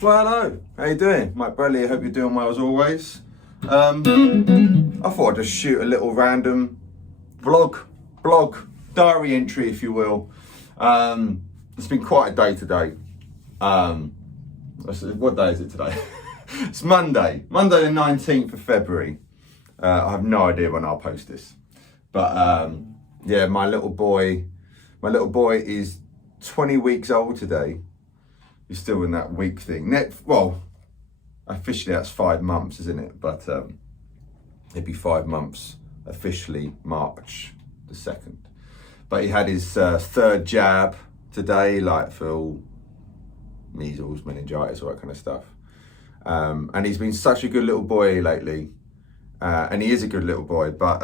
Well, hello, how you doing? Mike Bradley, I hope you're doing well as always. I thought I'd just shoot a little random blog, diary entry if you will. It's been quite a day today. What day is it today? It's Monday the 19th of February. I have no idea when I'll post this. But yeah, my little boy is 20 weeks old today. He's still in that week thing. Well, officially that's 5 months, isn't it? But it'd be 5 months officially March the 2nd. But he had his 3rd jab today, like for all measles, meningitis, all that kind of stuff. And he's been such a good little boy lately. And he is a good little boy, but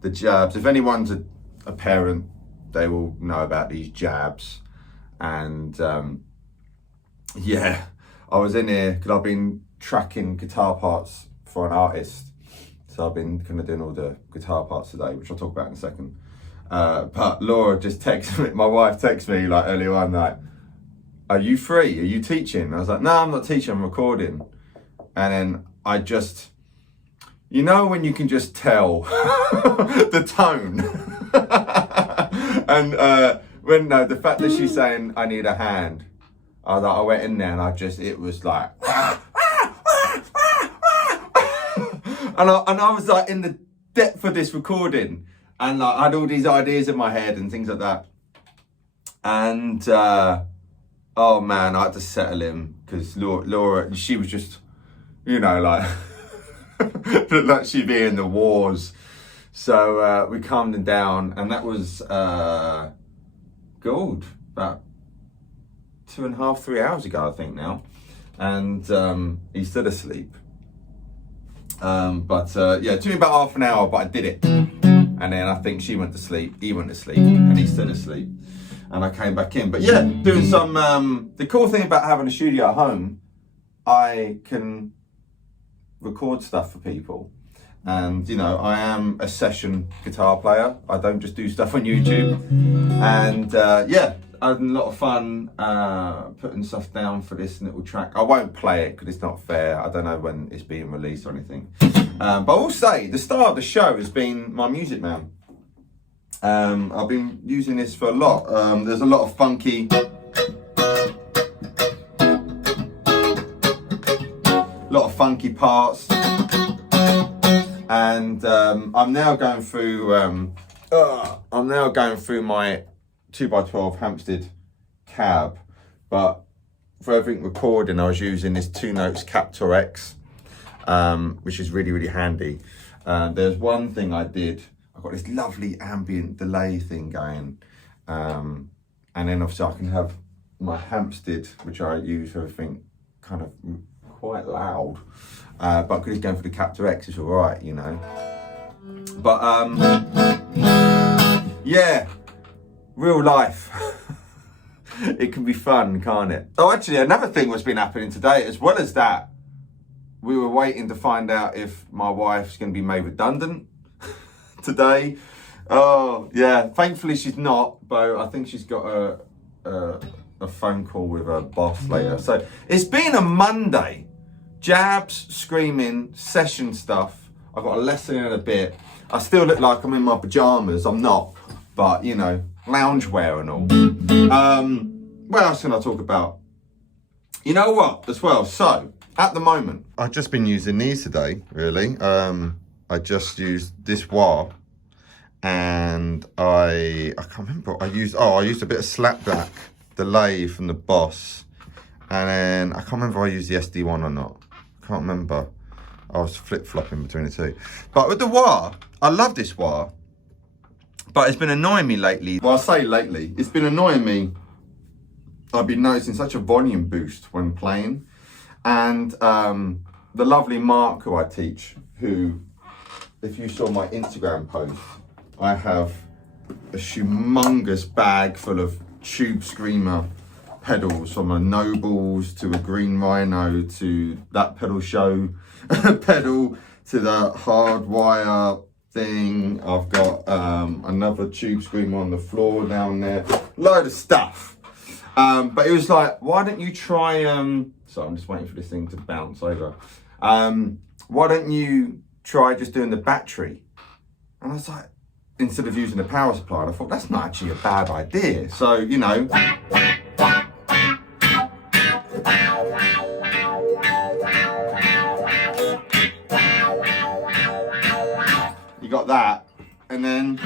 the jabs, if anyone's a parent, they will know about these jabs. And yeah, I was in here because I've been tracking guitar parts for an artist. So I've been kind of doing all the guitar parts today, which I'll talk about in a second. But Laura just texted me, my wife texted me like earlier on, like, are you free? Are you teaching? I was like, no, I'm not teaching, I'm recording. And then I just, you know when you can just tell the tone? And when the fact that she's saying, I need a hand, I went in there and it was like, and I was like in the depth of this recording, and like I had all these ideas in my head and things like that. And oh man, I had to settle him because Laura, she was just, you know, like looked like she'd be in the wars. So we calmed him down, and that was gold, about 2.5, 3 hours ago, I think now. And he's still asleep. Yeah, it took me about half an hour, but I did it. And then I think she went to sleep, he went to sleep, and he's still asleep. And I came back in. But yeah, doing some, the cool thing about having a studio at home, I can record stuff for people. And, you know, I am a session guitar player. I don't just do stuff on YouTube. And yeah, I had a lot of fun putting stuff down for this little track. I won't play it because it's not fair. I don't know when it's being released or anything. But I will say, the star of the show has been my Musicman. I've been using this for a lot. There's a lot of funky, parts. And I'm now going through my 2x12 Hampstead cab, but for everything recording I was using this 2 notes Captor X, which is really, really handy. There's one thing I did, I've got this lovely ambient delay thing going, and then obviously I can have my Hampstead, which I use for everything kind of quite loud, but because he's going for the Captor X, it's all right, you know. But yeah, real life. It can be fun, can't it? Oh, actually, another thing that's been happening today, as well as that, we were waiting to find out if my wife's going to be made redundant today. Oh, yeah. Thankfully, she's not, but I think she's got a phone call with her boss later. So it's been a Monday. Jabs, screaming, session stuff. I've got a lesson in a bit. I still look like I'm in my pajamas. I'm not, but you know, loungewear and all. What else can I talk about? You know what, as well, so at the moment, I've just been using these today, really. I just used this Wah, and I can't remember, I used a bit of slapback delay from the Boss, and then I can't remember if I used the SD one or not. Can't remember. I was flip-flopping between the two. But with the Wah, I love this Wah, but it's been annoying me lately. Well, I say lately, it's been annoying me. I've been noticing such a volume boost when playing. And the lovely Mark, who I teach, who, if you saw my Instagram post, I have a humongous bag full of Tube Screamer pedals, from a Nobles to a Green Rhino to that pedal show pedal to the Hardwire thing. I've got another Tube Screamer on the floor down there, load of stuff. But it was like, why don't you try So I'm just waiting for this thing to bounce over. Why don't you try just doing the battery? And I was like, instead of using a power supply, and I thought that's not actually a bad idea. So, you know, you got that, and then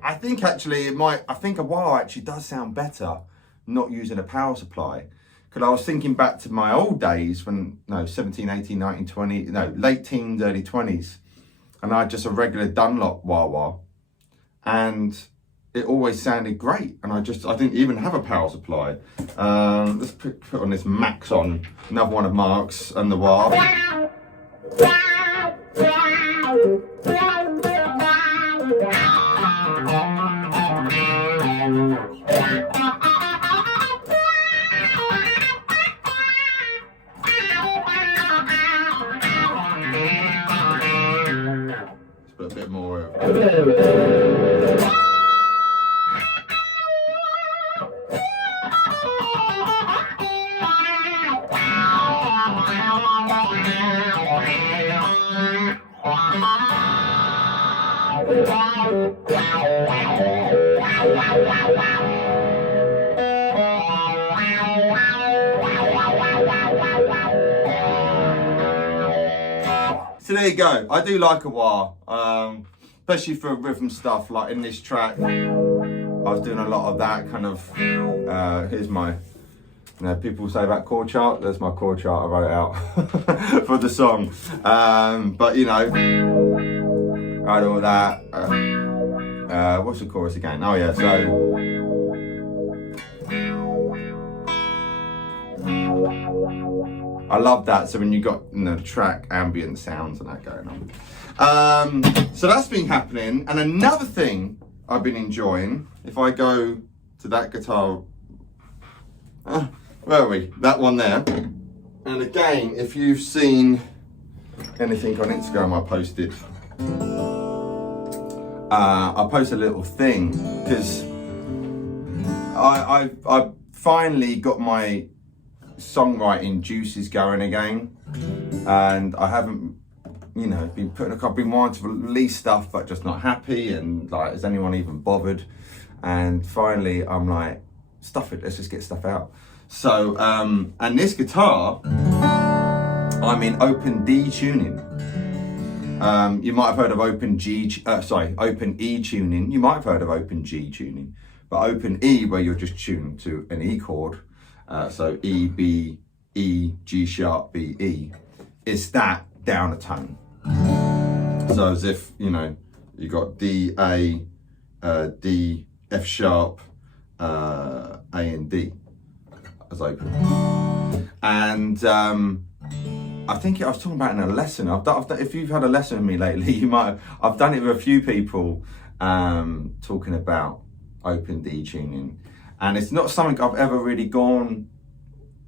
I think actually I think a Wah actually does sound better not using a power supply. Because I was thinking back to my old days when, 17, 18, 19, 20, late teens, early 20s. And I had just a regular Dunlop Wah, and it always sounded great. And I didn't even have a power supply. Let's put on this Max on, another one of Mark's and the Wah. Let's put a bit more. So there you go. I do like a Wah, especially for rhythm stuff. Like in this track, I was doing a lot of that kind of. Here's my, people say about chord chart. There's my chord chart I wrote out for the song. But I had all that. What's the chorus again? Oh yeah, so. I love that. So when you got the track ambient sounds and that going on. So that's been happening. And another thing I've been enjoying, if I go to that guitar, where are we? That one there. And again, if you've seen anything on Instagram I posted, I post a little thing because I finally got my songwriting juices going again, and I haven't been I've been wanting to release stuff but just not happy, and like, is anyone even bothered? And finally I'm like, stuff it, let's just get stuff out. So and this guitar, I'm in open D tuning. You might have heard of open E tuning. You might have heard of open G tuning, but open E, where you're just tuned to an E chord. So E, B, E, G sharp, B, E, is that down a tone. So as if, you got D, A, D, F sharp, A and D as open. And I think I was talking about in a lesson. I've done, if you've had a lesson with me lately, I've done it with a few people talking about open D tuning. And it's not something I've ever really gone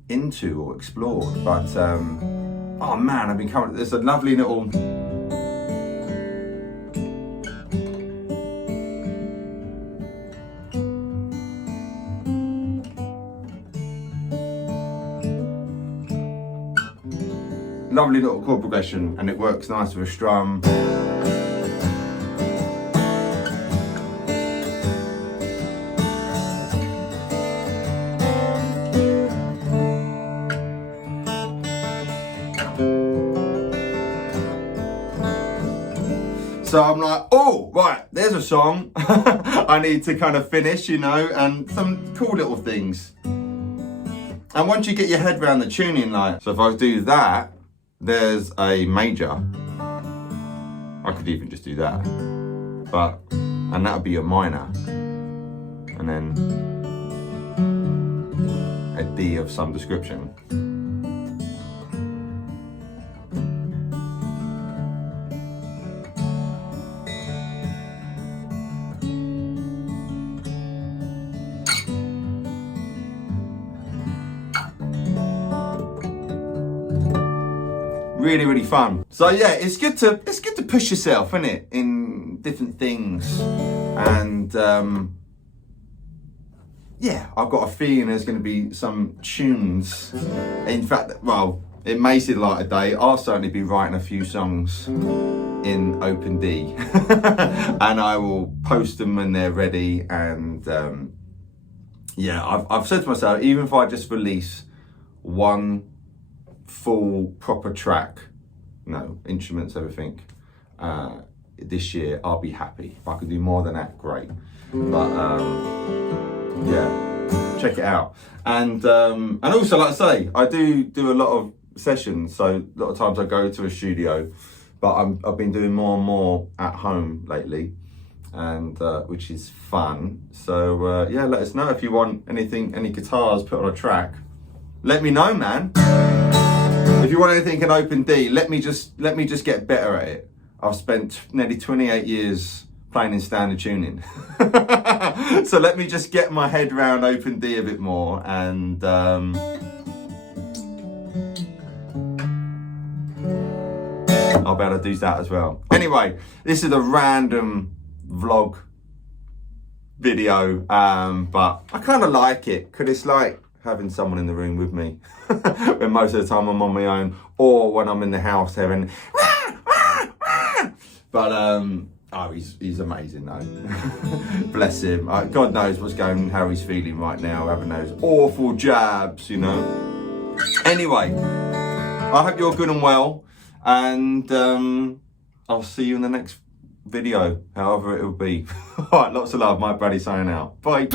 into or explored, but oh man, I've been coming. There's a lovely little chord progression, and it works nice with a strum. So I'm like, oh, right, there's a song I need to kind of finish, and some cool little things. And once you get your head around the tuning, so if I do that, there's a major. I could even just do that. And that would be a minor. And then a D of some description. Really, really fun. So yeah, it's good to push yourself, isn't it, in different things. And yeah, I've got a feeling there's going to be some tunes. In fact, well, it may see the light of day. I'll certainly be writing a few songs in Open D, and I will post them when they're ready. And yeah, I've said to myself, even if I just release one full proper track, instruments, everything, this year, I'll be happy. If I can do more than that, great. But yeah, check it out. And also, like I say, I do a lot of sessions. So a lot of times I go to a studio, but I've been doing more and more at home lately, and which is fun. So yeah, let us know if you want any guitars put on a track. Let me know, man. If you want anything in Open D, let me just get better at it. I've spent nearly 28 years playing in standard tuning. So let me just get my head around Open D a bit more, and I'll be able to do that as well. Anyway, this is a random vlog video, but I kind of like it because it's like having someone in the room with me when most of the time I'm on my own, or when I'm in the house having but oh, he's amazing though. Bless him. God knows how he's feeling right now, having those awful jabs, you know. Anyway, I hope you're good and well, and I'll see you in the next video, however it will be. All right, lots of love. Mike Brady signing out. Bye.